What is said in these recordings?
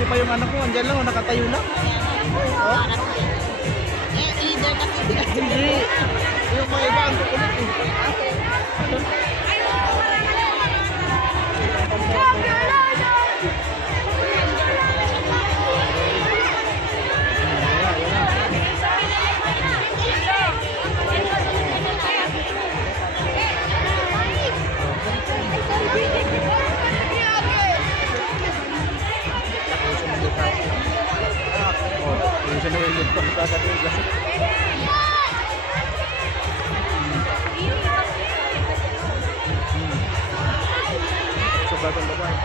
mabuti pa yung anak mo. Andyan lang, nakatayo lang. Oh? Leader kasi sila. Hindi. Yung mga iba ang kukulit eh. Siya na yung lip ko kagad kasi. Sa bagong babae.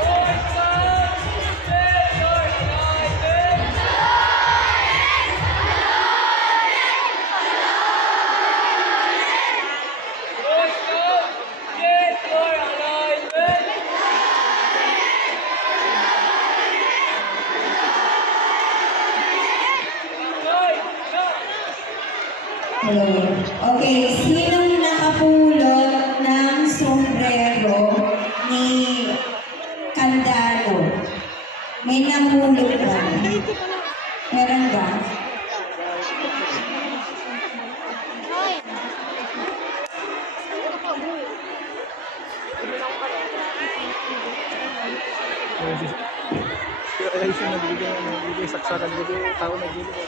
Hello. Okay, sinong nakapulot ng sombrero ni Candalo? May napulot ba? Meron ba? Kaya siya nagbigay saksakan dito, tao nagbigay.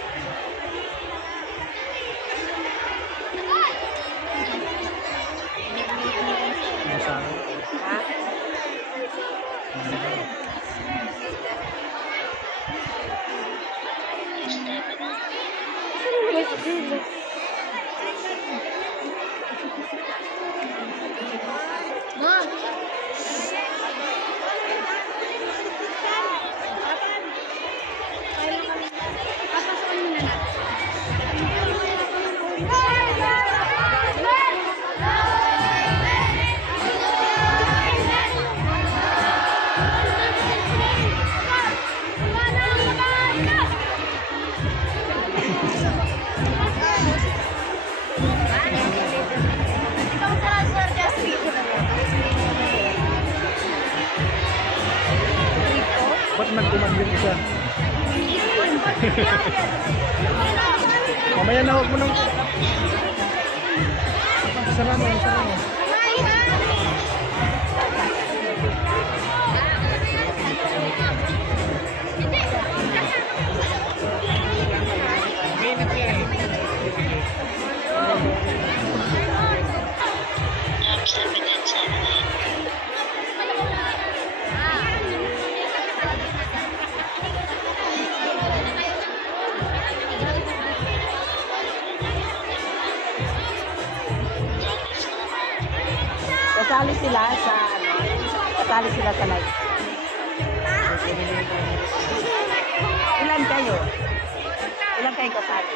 Ba't nagkumandin isa? Mamaya na, huwag mo nang... Isara mo, isara mo. Kasali sila sa ano? Kasali sila sa live. Ilan kayo? Ilan kayo kasali?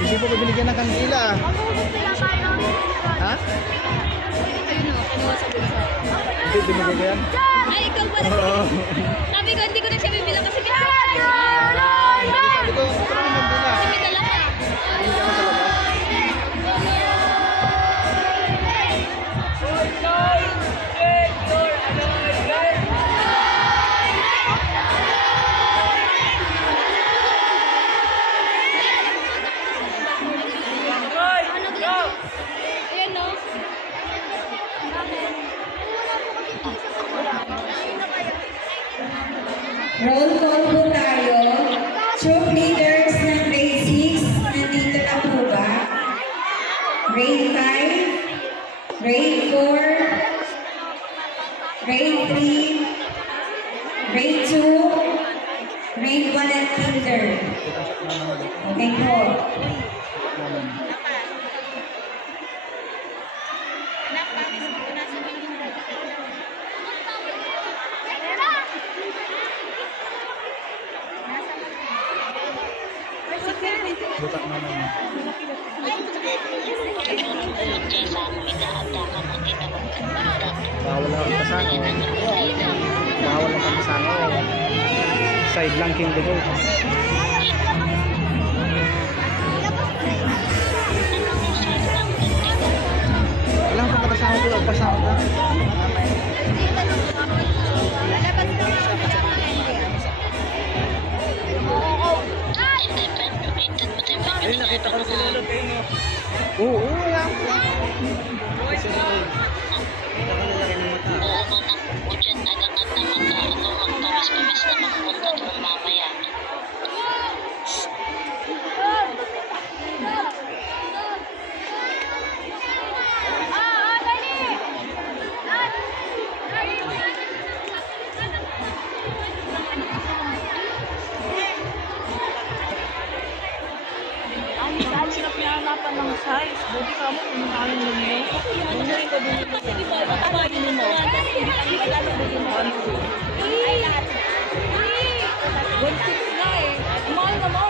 Hindi ko binigyan ng kandila. Ha? Hindi, binigyan ko yan. Ay, ikaw ba na? Sabi ko, hindi ko na siya bibilang kasi Sabi ko, ito naman kandila. may dala ka. Binigyan ko sa labas. Ayan, no? Roll call po tayo. Troop leaders ng grade 6, nandito na po ba? Grade 5, grade 4, grade 3, grade 2, grade 1 at kinder. Okay po. Butak naman. Bawal ang kasano. Bawal ang kasano. Side lang kindi ko. Wala akong pagkasama ko. Pagkasama ka. Ayun, nakita ko na sila ulit kayo, no? Oo, wala. Ang hirap nahanapan ng size. Buti ka mo, kung nakain mo mo. Bumili ko din ito. Kasi ba, makakainin mo. Hindi ka lalo din mo. Ay, lahat. 1.6 na eh. Mahal na mo.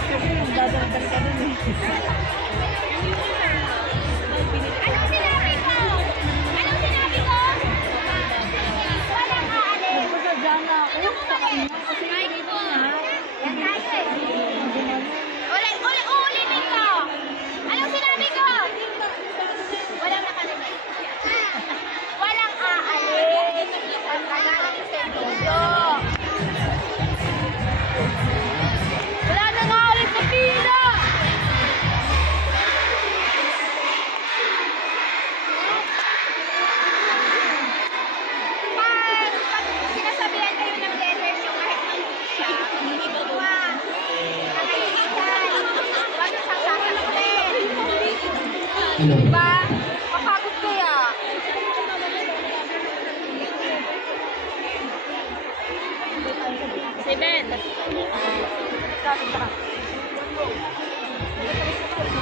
Sa akin, dadagdag ka dun eh. Anong sinabi ko? Anong sinabi ko? Walang aalis. Nagpasadya na ako sa kanya kasi Ay, ko. Yan tayo. Ulitin ko. Anong sinabi ko? Walang nakalimutan. Walang aalis. Ang kailangan ng serviso. Wala nang aalis sa pila. Pag sinasabihan kayo ng letter nyo kahit maliit siya, hindi ba nakalimutan. Wag na sasasagutin. Diba? Mapagod kaya. Si Ben.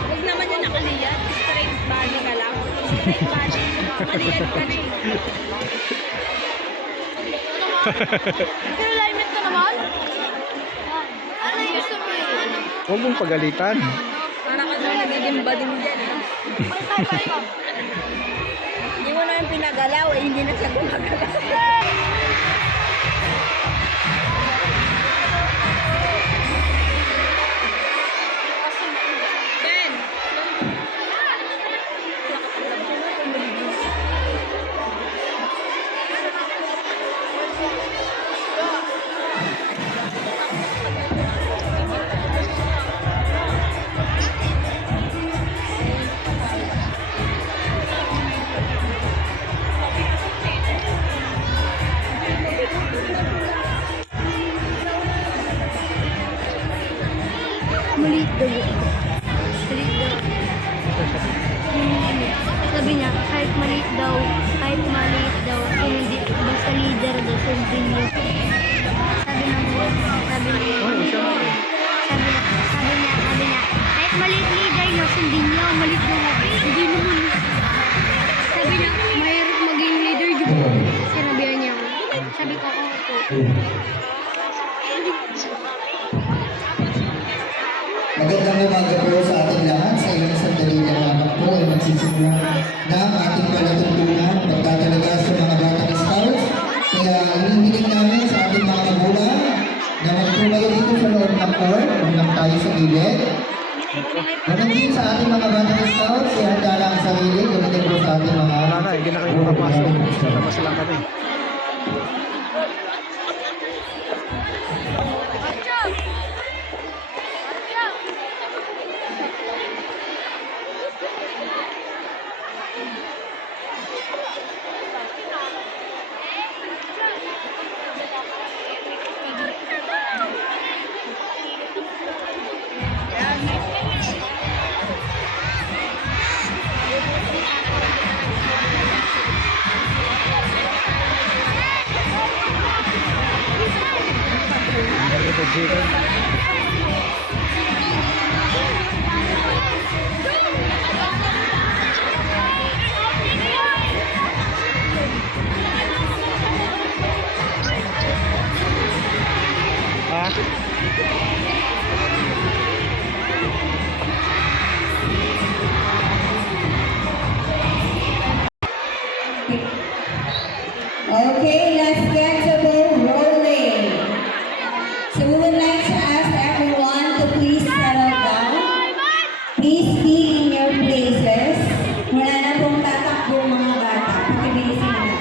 Huwag naman yung nakaliyat. Straight body ka lang. Straight body. Maliyat ka na eh. Pero limit ka naman? Ano yung gusto mo yun? Huwag mong pagalitan. Para ka daw nagiging bading dyan. Hindi mo na yung pinagalaw eh, hindi na siya gumagalaw. Ben! Maliit daw. Maliit daw. Sabi niya, kahit maliit daw, hindi, basta leader daw, sundin niyo. Sabi niya, kahit maliit leader niyo, sundin niyo, maliit daw. Hindi naman. Sabi niya, mahirap maging leader, di ba? Sinabihan niya ako. Sabi ko, oo po. Magandang umaga po sa ating lahat. Sa ilang sandali na lamang po ay magsisimula ng ating palatuntunan pagtatalaga sa mga batang scouts. Kaya inihiling namin sa ating mga magulang na magtumayo dito sa loob ng court. Huwag lang tayo sa gilid. Ganun din sa ating mga batang scouts, ihanda lang ang sarili. Ganun din po sa ating mga Wala na, hindi na kayo papasok. Labas lang kami. Jiren. Ha? Okay, let's get the ball rolling. So we would like to ask everyone to please settle down. Please be in your places. Wala na pong tatakbo mga bata. Pakibilisin na.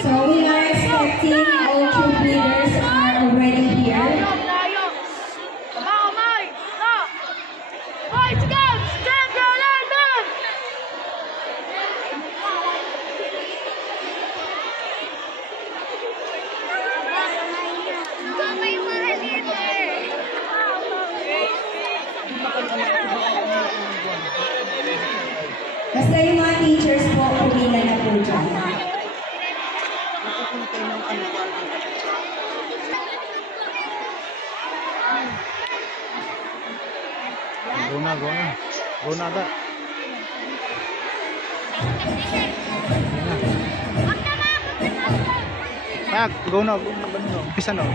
So we are expecting all troop leaders are already here. Basta yung mga teachers po, pumila na po dyan. Go na, go na. Go na agad. Tak, go na. Umpisa na.